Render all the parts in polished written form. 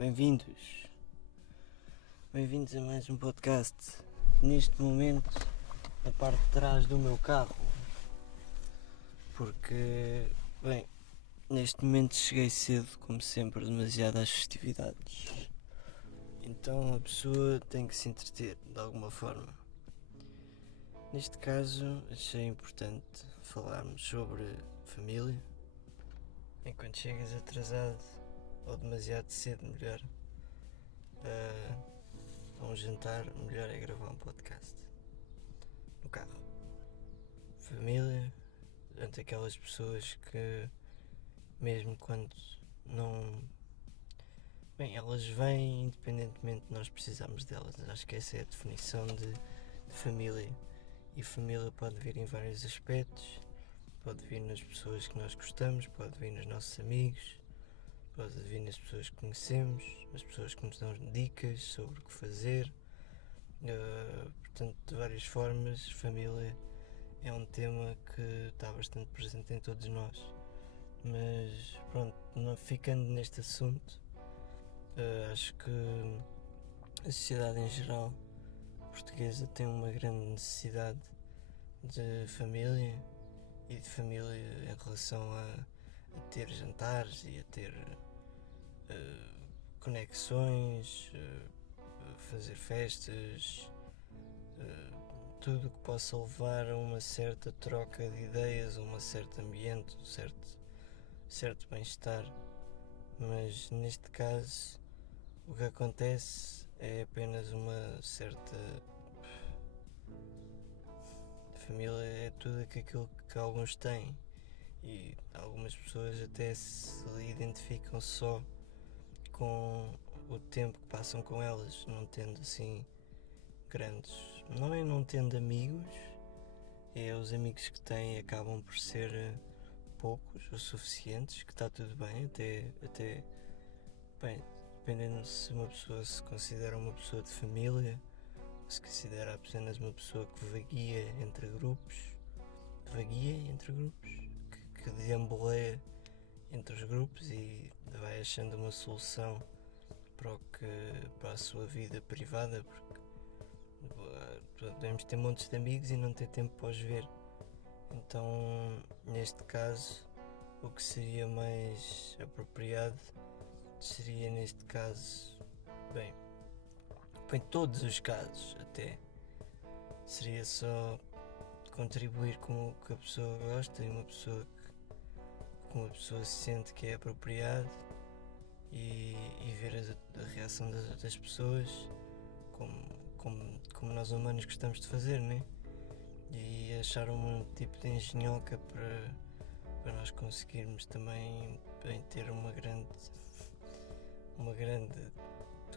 Bem-vindos. Bem-vindos a mais um podcast. Neste momento, na parte de trás do meu carro. Porque, bem, neste momento cheguei cedo, como sempre, demasiado às festividades. Então a pessoa tem que se entreter de alguma forma. Neste caso, achei importante falarmos sobre família. Enquanto chegas atrasado, ou demasiado cedo, melhor, a um jantar, melhor é gravar um podcast no carro. Família, ante aquelas pessoas que, mesmo quando não... Bem, elas vêm independentemente de nós precisarmos delas. Acho que essa é a definição de família. E família pode vir em vários aspectos. Pode vir nas pessoas que nós gostamos, pode vir nos nossos amigos, pode vir nas pessoas que conhecemos, nas pessoas que nos dão dicas sobre o que fazer. Portanto, de várias formas, família é um tema que está bastante presente em todos nós. Mas pronto, não ficando neste assunto, acho que a sociedade em geral portuguesa tem uma grande necessidade de família e de família em relação a ter jantares e a ter conexões, fazer festas, tudo o que possa levar a uma certa troca de ideias, a um certo ambiente, um certo bem-estar. Mas neste caso o que acontece é apenas uma certa... Família é tudo aquilo que alguns têm e algumas pessoas até se identificam só com o tempo que passam com elas, não tendo assim grandes... Não é não tendo amigos, é os amigos que têm acabam por ser poucos o suficientes, que está tudo bem, até bem, dependendo se uma pessoa se considera uma pessoa de família, se considera apenas uma pessoa que vaguia entre grupos, que deambuleia entre os grupos e vai achando uma solução para a sua vida privada, porque podemos ter montes de amigos e não ter tempo para os ver. Então, neste caso, o que seria mais apropriado seria, neste caso, bem, em todos os casos até, seria só contribuir com o que a pessoa gosta e como a pessoa se sente que é apropriado e ver a reação das outras pessoas como nós humanos gostamos de fazer, né? E achar um tipo de engenhoca para nós conseguirmos também ter uma grande,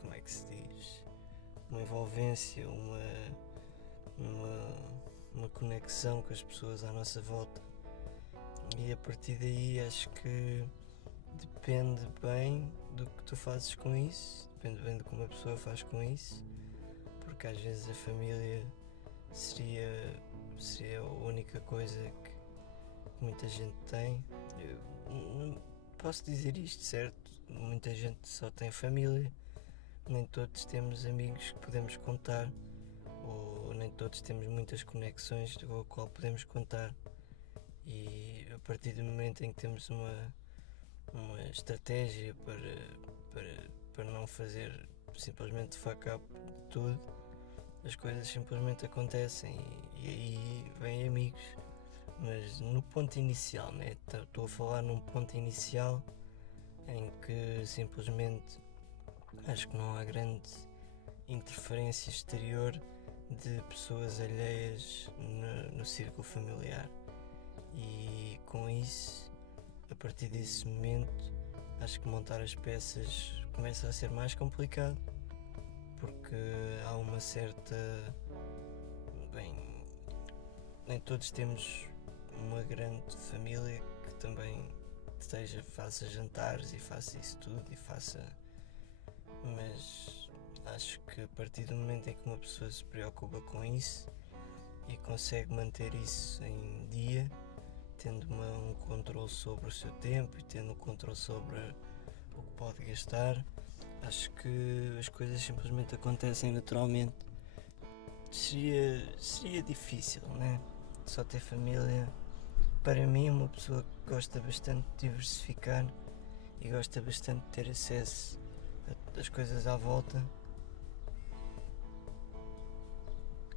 como é que se diz? Uma envolvência, uma conexão com as pessoas à nossa volta. E a partir daí acho que depende bem do que tu fazes com isso, depende bem de como a pessoa faz com isso, porque às vezes a família seria a única coisa que muita gente tem. Eu não posso dizer isto, certo? Muita gente só tem família, nem todos temos amigos que podemos contar, ou nem todos temos muitas conexões com a qual podemos contar. E a partir do momento em que temos uma estratégia para não fazer simplesmente fuck up de tudo, as coisas simplesmente acontecem e aí vêm amigos. Mas no ponto inicial, né? Estou a falar num ponto inicial em que simplesmente acho que não há grande interferência exterior de pessoas alheias no círculo familiar. E com isso, a partir desse momento, acho que montar as peças começa a ser mais complicado, porque há uma certa... Bem, nem todos temos uma grande família que também faça jantares e faça isso tudo e faça... Mas acho que a partir do momento em que uma pessoa se preocupa com isso e consegue manter isso em dia, tendo um controle sobre o seu tempo e tendo um controle sobre o que pode gastar, Acho que as coisas simplesmente acontecem naturalmente. Seria difícil, né? Só ter família. Para mim, uma pessoa que gosta bastante de diversificar e gosta bastante de ter acesso às coisas à volta.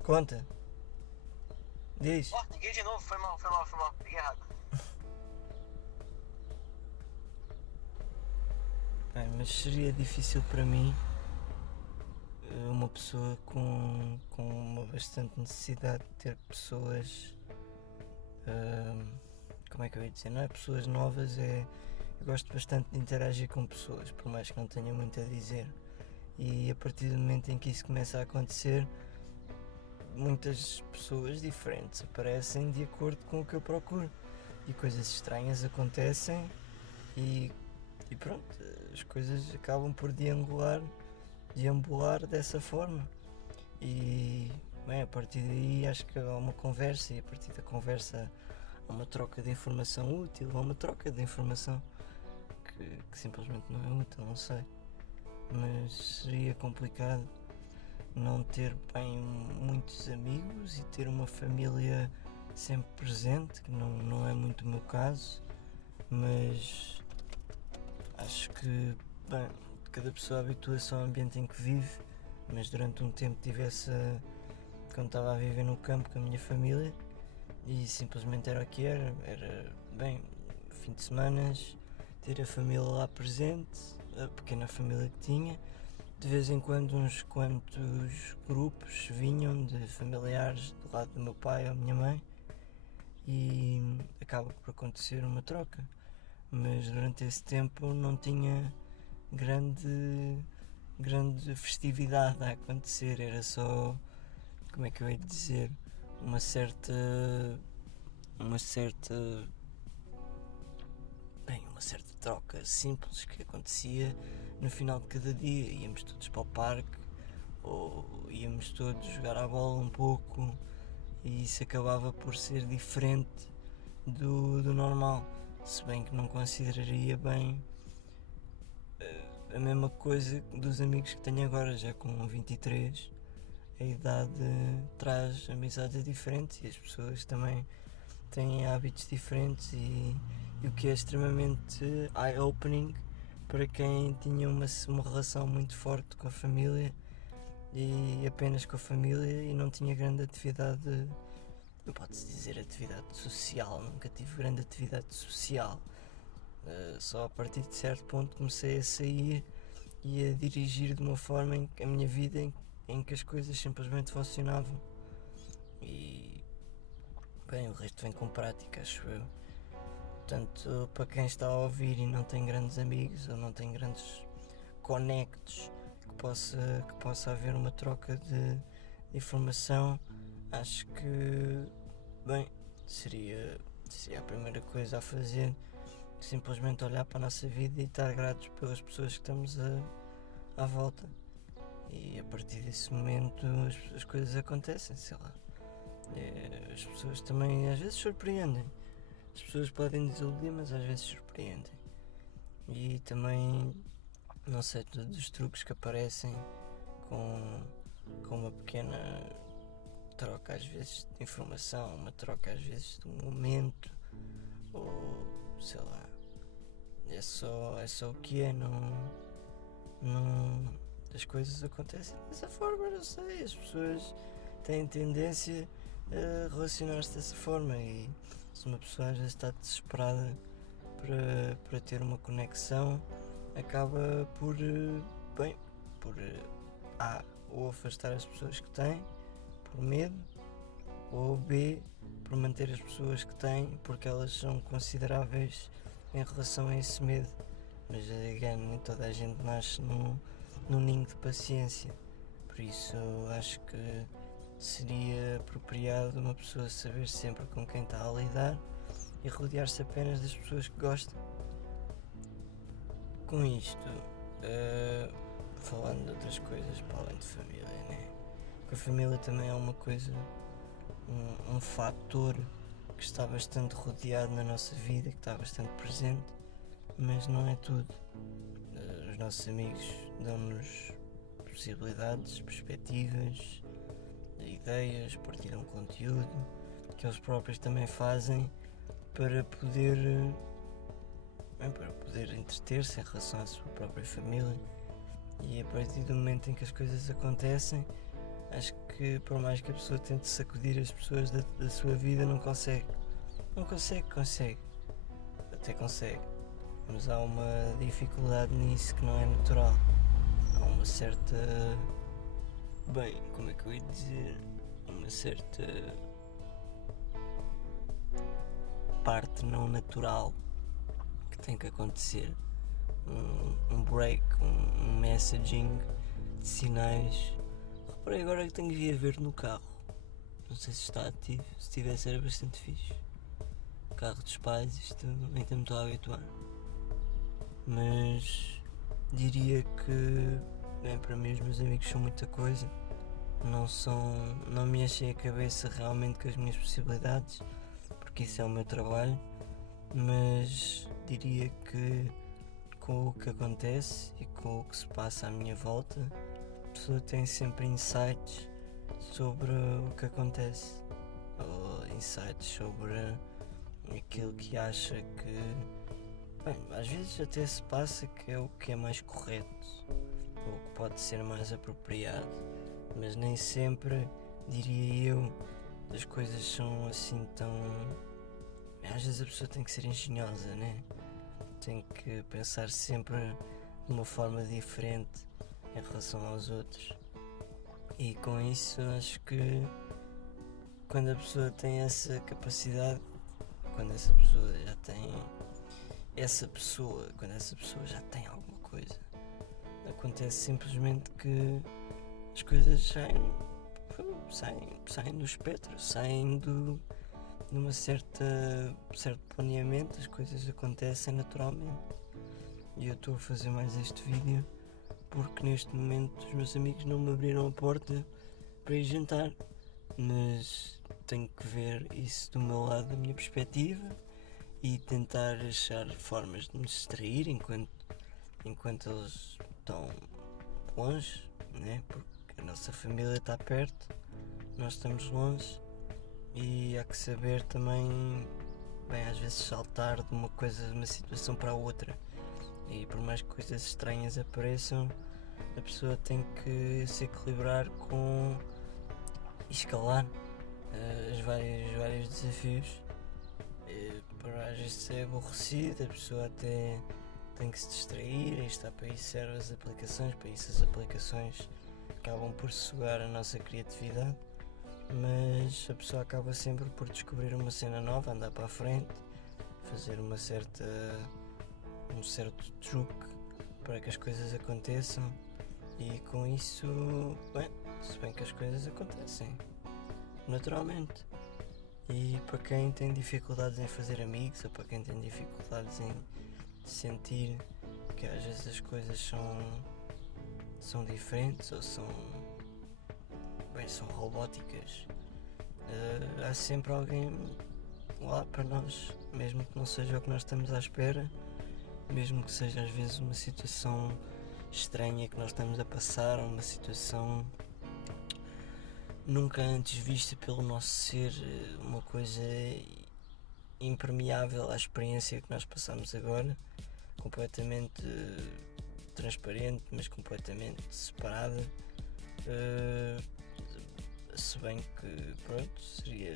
Conta. Diz. Liguei de novo, foi mal. Liguei errado. Bem, mas seria difícil para mim, uma pessoa com uma bastante necessidade de ter pessoas. Como é que eu ia dizer? Não é pessoas novas, eu gosto bastante de interagir com pessoas, por mais que não tenha muito a dizer. E a partir do momento em que isso começa a acontecer, muitas pessoas diferentes aparecem de acordo com o que eu procuro. E coisas estranhas acontecem e pronto, as coisas acabam por deambular dessa forma. E bem, a partir daí acho que há uma conversa e a partir da conversa há uma troca de informação útil, há uma troca de informação que simplesmente não é útil, não sei. Mas seria complicado não ter bem muitos amigos e ter uma família sempre presente, que não é muito o meu caso, mas acho que bem, cada pessoa habitua-se ao ambiente em que vive, mas durante um tempo quando estava a viver no campo com a minha família e simplesmente era o que era bem, fim de semanas, ter a família lá presente, a pequena família que tinha. De vez em quando uns quantos grupos vinham de familiares do lado do meu pai ou minha mãe e acaba por acontecer uma troca. Mas durante esse tempo não tinha grande festividade a acontecer, era só, como é que eu ia dizer, uma certa troca simples que acontecia no final de cada dia. Íamos todos para o parque ou íamos todos jogar à bola um pouco e isso acabava por ser diferente do normal, se bem que não consideraria bem a mesma coisa dos amigos que tenho agora, já com 23. A idade traz amizades diferentes e as pessoas também têm hábitos diferentes e o que é extremamente eye-opening para quem tinha uma relação muito forte com a família e apenas com a família e não tinha grande atividade, não pode-se dizer atividade social, nunca tive grande atividade social. Só a partir de certo ponto comecei a sair e a dirigir de uma forma em que a minha vida em que as coisas simplesmente funcionavam e bem, o resto vem com prática, acho eu. Portanto, para quem está a ouvir e não tem grandes amigos ou não tem grandes conectos que possa haver uma troca de informação, acho que bem, seria a primeira coisa a fazer, simplesmente olhar para a nossa vida e estar gratos pelas pessoas que estamos à volta. E a partir desse momento as coisas acontecem, sei lá. As pessoas também às vezes surpreendem. As pessoas podem desiludir, mas às vezes surpreendem. E também, não sei, todos os truques que aparecem com uma pequena troca às vezes de informação, uma troca às vezes de um momento, ou sei lá. É só o que é, não as coisas acontecem dessa forma, não sei, as pessoas têm tendência a relacionar-se dessa forma e se uma pessoa às vezes está desesperada para ter uma conexão, acaba por A, ou afastar as pessoas que tem por medo, ou B, por manter as pessoas que tem porque elas são consideráveis em relação a esse medo. Mas again, nem toda a gente nasce num ninho de paciência, por isso acho que seria apropriado uma pessoa saber sempre com quem está a lidar e rodear-se apenas das pessoas que gosta. Com isto, falando de outras coisas para além de família, né? Porque a família também é uma coisa, um fator que está bastante rodeado na nossa vida, que está bastante presente, mas não é tudo. Os nossos amigos dão-nos possibilidades, perspectivas, ideias, partilham conteúdo que eles próprios também fazem para poder entreter-se em relação à sua própria família. E a partir do momento em que as coisas acontecem, acho que por mais que a pessoa tente sacudir as pessoas da sua vida, não consegue. Consegue. Até consegue. Mas há uma dificuldade nisso que não é natural. Há uma certa... Bem, como é que eu ia dizer? Uma certa... parte não natural que tem que acontecer. Um break, um messaging de sinais. Reparei agora que tenho via verde no carro. Não sei se está ativo. Se tivesse era bastante fixe. Carro dos pais, isto ainda me estou a habituar. Mas diria que para mim os meus amigos são muita coisa. Não me enchem a cabeça realmente com as minhas possibilidades, porque isso é o meu trabalho. Mas diria que com o que acontece e com o que se passa à minha volta, a pessoa tem sempre insights sobre o que acontece, ou insights sobre aquilo que acha que, bem, às vezes até se passa que é o que é mais correto, ou o que pode ser mais apropriado, mas nem sempre, diria eu, as coisas são assim tão... Às vezes a pessoa tem que ser engenhosa, né? Tem que pensar sempre de uma forma diferente em relação aos outros. E com isso acho que quando a pessoa tem essa capacidade, quando essa pessoa já já tem alguma coisa, acontece simplesmente que as coisas saem do espectro, saem numa certo planeamento, as coisas acontecem naturalmente. E eu estou a fazer mais este vídeo porque neste momento os meus amigos não me abriram a porta para ir jantar, mas tenho que ver isso do meu lado, da minha perspectiva, e tentar achar formas de me distrair enquanto eles estão longe, né? Porque a nossa família está perto, nós estamos longe. E há que saber também, bem, às vezes saltar de uma situação para a outra. E por mais que coisas estranhas apareçam, a pessoa tem que se equilibrar com e escalar os vários desafios. Às vezes é aborrecido, a pessoa até tem que se distrair, e está para isso servem as aplicações, para isso as aplicações acabam por sugar a nossa criatividade. Mas a pessoa acaba sempre por descobrir uma cena nova, andar para a frente, fazer um certo truque para que as coisas aconteçam, e com isso, bem, se bem que as coisas acontecem naturalmente. E para quem tem dificuldades em fazer amigos, ou para quem tem dificuldades em sentir que às vezes as coisas são diferentes ou são robóticas, há sempre alguém lá para nós, mesmo que não seja o que nós estamos à espera, mesmo que seja às vezes uma situação estranha que nós estamos a passar, uma situação nunca antes vista pelo nosso ser, uma coisa impermeável à experiência que nós passamos agora, completamente transparente, mas completamente separada. Se bem que, pronto,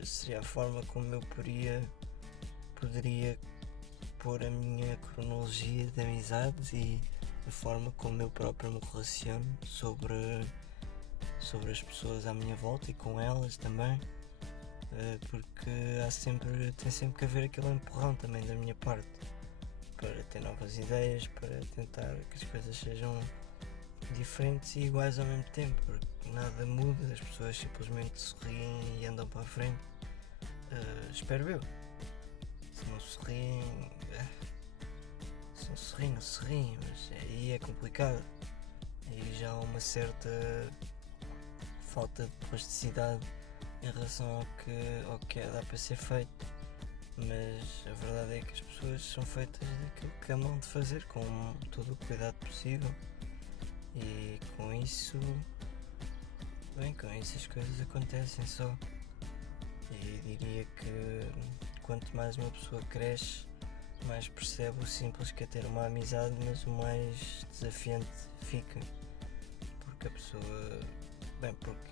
seria a forma como eu poderia pôr a minha cronologia de amizades e a forma como eu próprio me relaciono sobre as pessoas à minha volta e com elas também, porque tem sempre que haver aquele empurrão também da minha parte para ter novas ideias, para tentar que as coisas sejam diferentes e iguais ao mesmo tempo, porque nada muda, as pessoas simplesmente sorriem e andam para a frente. Espero eu. Se não sorriem, não sorriem, mas aí é complicado. Aí já há uma certa falta de plasticidade em relação ao que dá para ser feito. Mas a verdade é que as pessoas são feitas daquilo que amam de fazer, com todo o cuidado possível. E isso, as coisas acontecem só. E diria que quanto mais uma pessoa cresce, mais percebe o simples que é ter uma amizade, mas o mais desafiante fica. Porque a pessoa, porque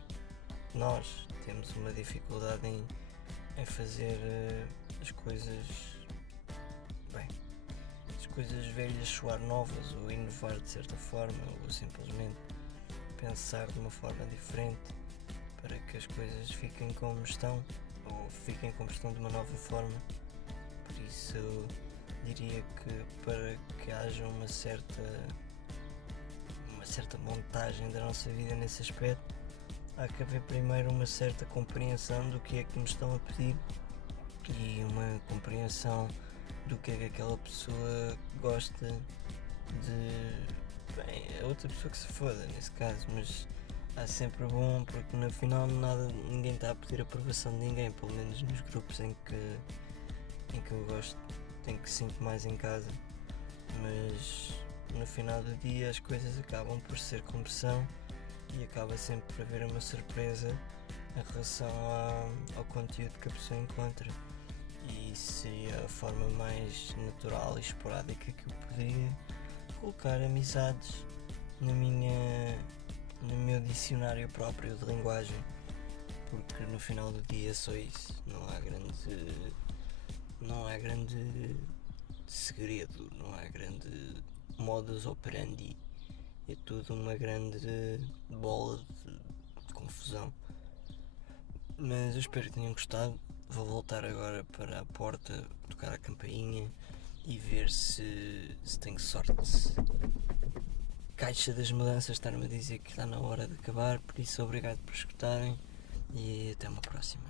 nós temos uma dificuldade em fazer as coisas velhas soar novas, ou inovar de certa forma, ou simplesmente pensar de uma forma diferente para que as coisas fiquem como estão, ou fiquem como estão de uma nova forma. Por isso eu diria que para que haja uma certa montagem da nossa vida nesse aspecto, há que haver primeiro uma certa compreensão do que é que nos estão a pedir e uma compreensão do que é que aquela pessoa gosta de... a outra pessoa que se foda nesse caso, mas é sempre bom porque no final ninguém está a pedir aprovação de ninguém, pelo menos nos grupos em que eu gosto, em que sinto mais em casa, mas no final do dia as coisas acabam por ser como são e acaba sempre por haver uma surpresa em relação ao conteúdo que a pessoa encontra. E seria a forma mais natural e esporádica que eu poderia colocar amizades no meu dicionário próprio de linguagem, porque no final do dia é só isso, não há grande segredo, não há grande modus operandi, é tudo uma grande bola de confusão. Mas eu espero que tenham gostado. Vou voltar agora para a porta, tocar a campainha e ver se tenho sorte. Caixa das mudanças está-me a dizer que está na hora de acabar, por isso obrigado por escutarem e até uma próxima.